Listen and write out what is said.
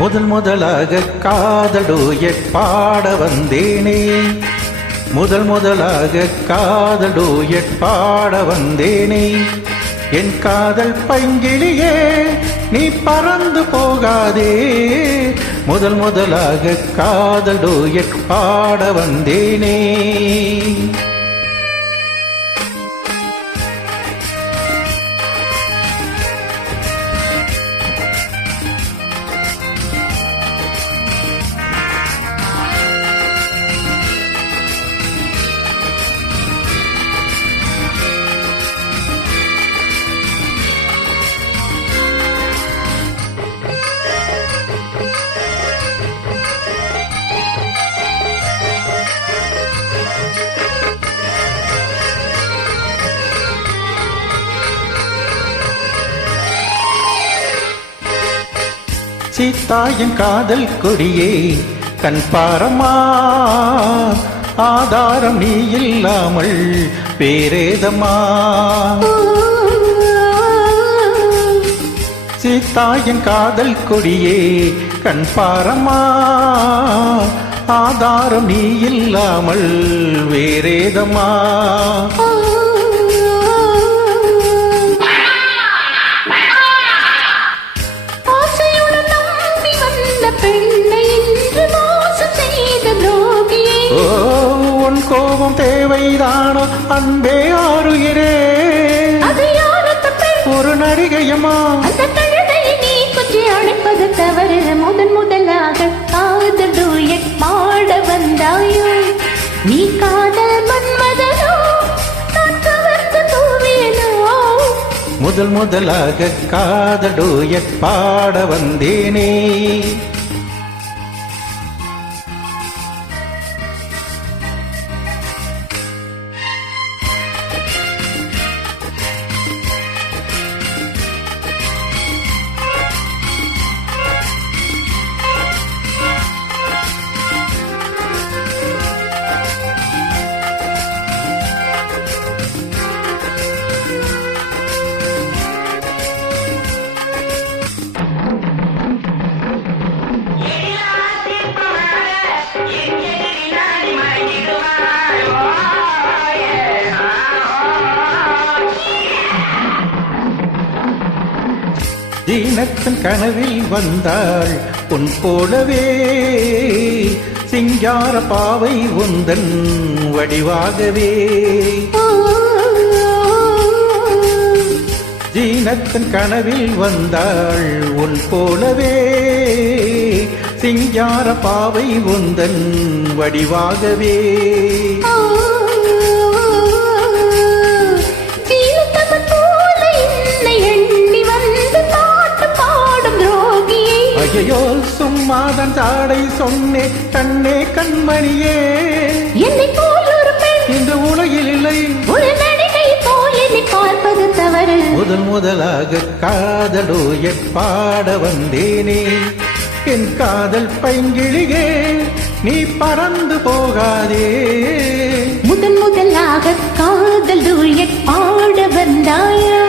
முதல் முதலாக காதல் டூயட் பாட வந்தேனே, முதல் முதலாக காதல் டூயட் பாட வந்தேனே. என் காதல் பைங்கிளியே நீ பறந்து போகாதே, முதல் முதலாக காதல் டூயட் பாட வந்தேனே. சீதாயின் காதல் கொடியே கண் பாரமா, ஆதாரம் நீ இல்லாமல் வேறேதமா. சீதாயின் காதல் கொடியே கண் பாரமா, ஆதாரம் நீ இல்லாமல் வேறேதமா. உன் கோபம் தேவைதானோ அன்பே ஆறுகிறே, ஒரு நடிகையம்மா நீ கொஞ்சம் அழைப்பது தவறு. முதன் முதலாக காதல் டூயட் பாட வந்தாயோ, நீ காதல் மன்மதனோ நான் கவர்ந்து தூவேனோ. முதல் முதலாக காதல் டூயட் பாட வந்தேனே. தீனத்தின் கனவில் வந்தாள் உன் போலவே, சிங்கார பாவை உந்தன் வடிவாகவே. தீனத்தின் கனவில் வந்தாள் உன் போலவே, சிங்கார பாவை உந்தன் வடிவாகவே. ஐயோ சும்மாதான் தாடை சொன்னேன் கண்ணே கண்மணியே, என்னை போல் ஒரு பெண் இந்த உலகில் இல்லை, ஒரு நடிகை போல் என்னை பார்ப்பது தவறு. முதல் முதலாக காதல் டூயட் பாட வந்தேனே. என் காதல் பைங்கிளியே நீ பறந்து போகாதே, முதன் முதலாக காதல் டூயட் பாட வந்தாயா.